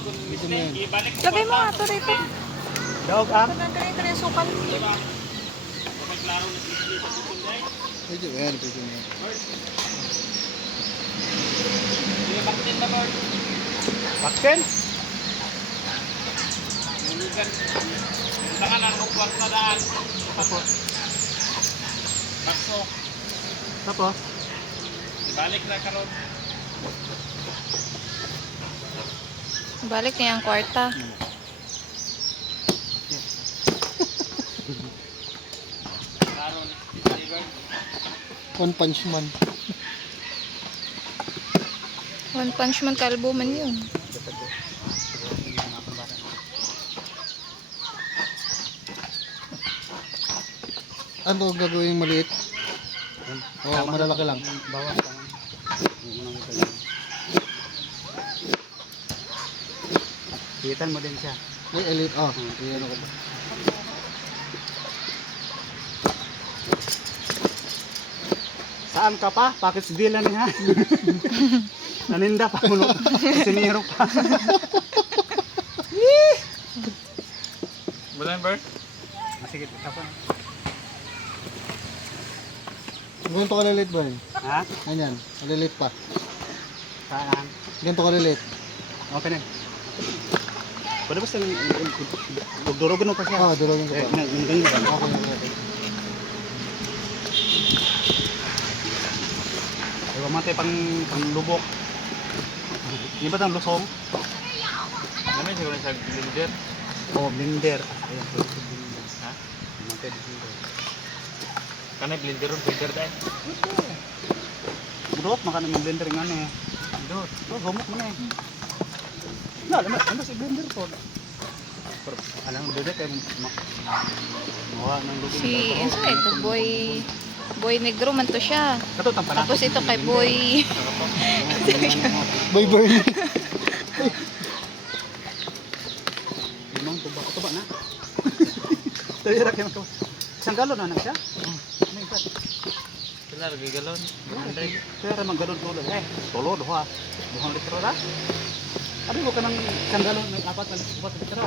Lagay mo nga ito rito. Dog ang. Ganito yung sukal. Pwede ba yan? Pwede mo yan. Bakten? Tapos? Balik na karon. Balik niya ang kwarta. Karon. One Punch Man. One Punch Man, kalbo man yun. Ano gagawin maliit? Oh, malalaki lang. Bawang pa. Hitan mo din siya. May elite. Oh, yan ako. Saan ka pa? Package deal na niya. Naninda pa mo. Siniro pa. Wala yung bird? Sige, tapos. Ganito kalilit ba yun? Ha? Ganyan, kalilit pa. Saan? Ganito kalilit. Okay na. Pwede ba sa durogan mo pa siya? Ah, durogin ko pa. Yung ganyan ba? Okay, okay. Ay, mamate pang lubok. Hindi ba itong lusong? Namin siguro sa blender. Oh, blender. Ayan, pwede sa blender. Ha? Mamate blender. Kanay blender ron, blender dahil. Budot, maka naman blender nga na eh. Budot. Oh, humok mo na eh. Ano si blender po? Pero, alam mo, blender kayo mawa ng lubog. Si, ano ito, Boy Negro man to siya. Kato, tampana. Tapos ito kay Boy. Boy Bernie. Limang tuba. Tuba na. Tayara kayo magkawa. Isang galon na siya? May ikat. Sila, lagi galon. 100. Kaya ramang galon tulad. Tolo, duha. Duhang litro na. Sabi mo ka ng isang galon, may apat na litro.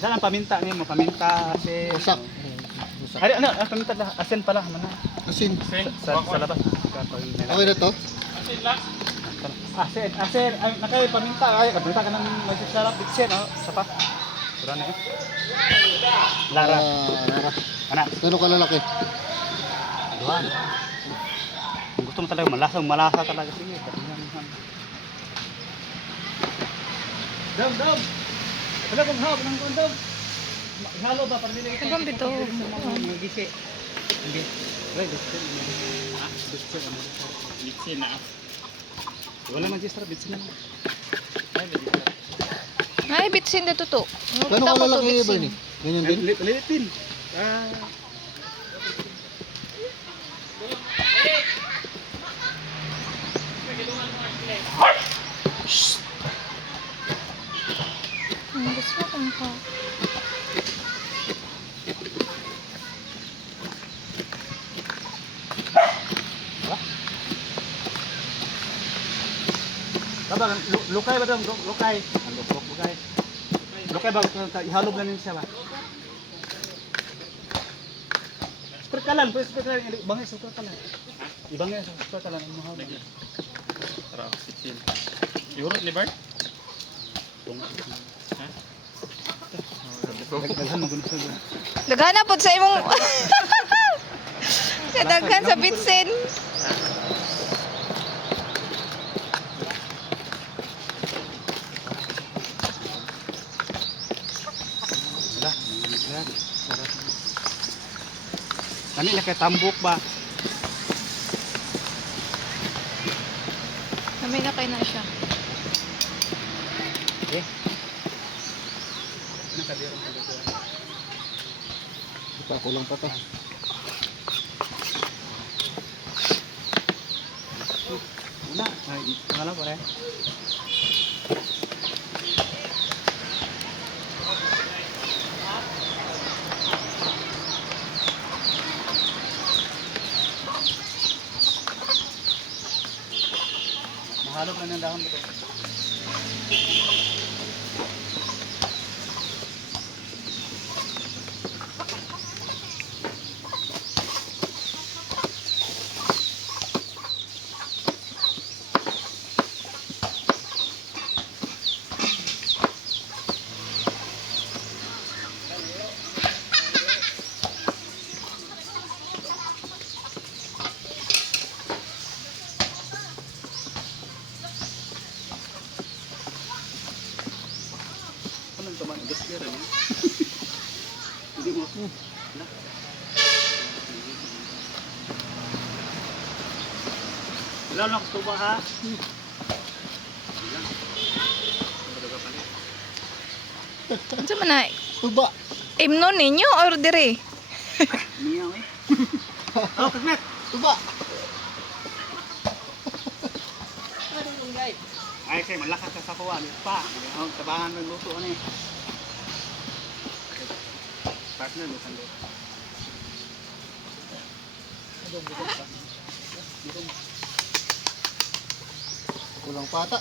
Saan ang paminta niyo mo? Paminta, asin. Usak. Usak. Ay, ano? Ang paminta na. Asin pala. Mana? Asin. Sa labas. Okay na to? Asin. Asin. Ay, nakay paminta. Ay, paminta ka ng magsasarap. Bitsin, oh. Isa pa. Sura na eh. Lara. Lara. Anak. Gano'n kalalaki? Duhan. Kung gusto mo talaga malasa talaga. Sige. Dam. Wala kong hawak ng kondom. Ihalo ba para nila ito? Hanggang bito. Magisi. Hindi. Wala, bitsin. Bitsin na. Wala mag-gistra, bitsin na. Ay, bitsin. Ay, bitsin na to. Gano'n kalalaki ba yun? Ganyan din? Litin. Gusto ko pa. Kapag lukay ba daw? Lukay. Lukay. Lukay ba? Ihalob na niya ba? Sperkalan. Ibangay sa sperkalan. Ibangay sa sperkalan. Tara, bitsin. Yurot, libar? Ha? Daghan mo gusto doon. Daghan po sa imong... Daghan sa bitsin. Kani na kay tambok ba? Kami na kayo na siya. Eh. Nakadiro mo dito. Ito, kulang pa to. Una, ay ngalaw pare. Halo ka ng dahon ito. Ano ito man? Gas kaya rin. Hindi mo. Wala. Wala na gusto ba ha? Wala. Balaga pa rin. Ano man na? Tuba. Imno ninyo or dire? Miyaw eh. Oh, kasmet! Tuba. Ay, kay malakas ka sa kuha. Pa. Ang tabangan ng luto ano eh. Partner, lusan doon. Kulang pata.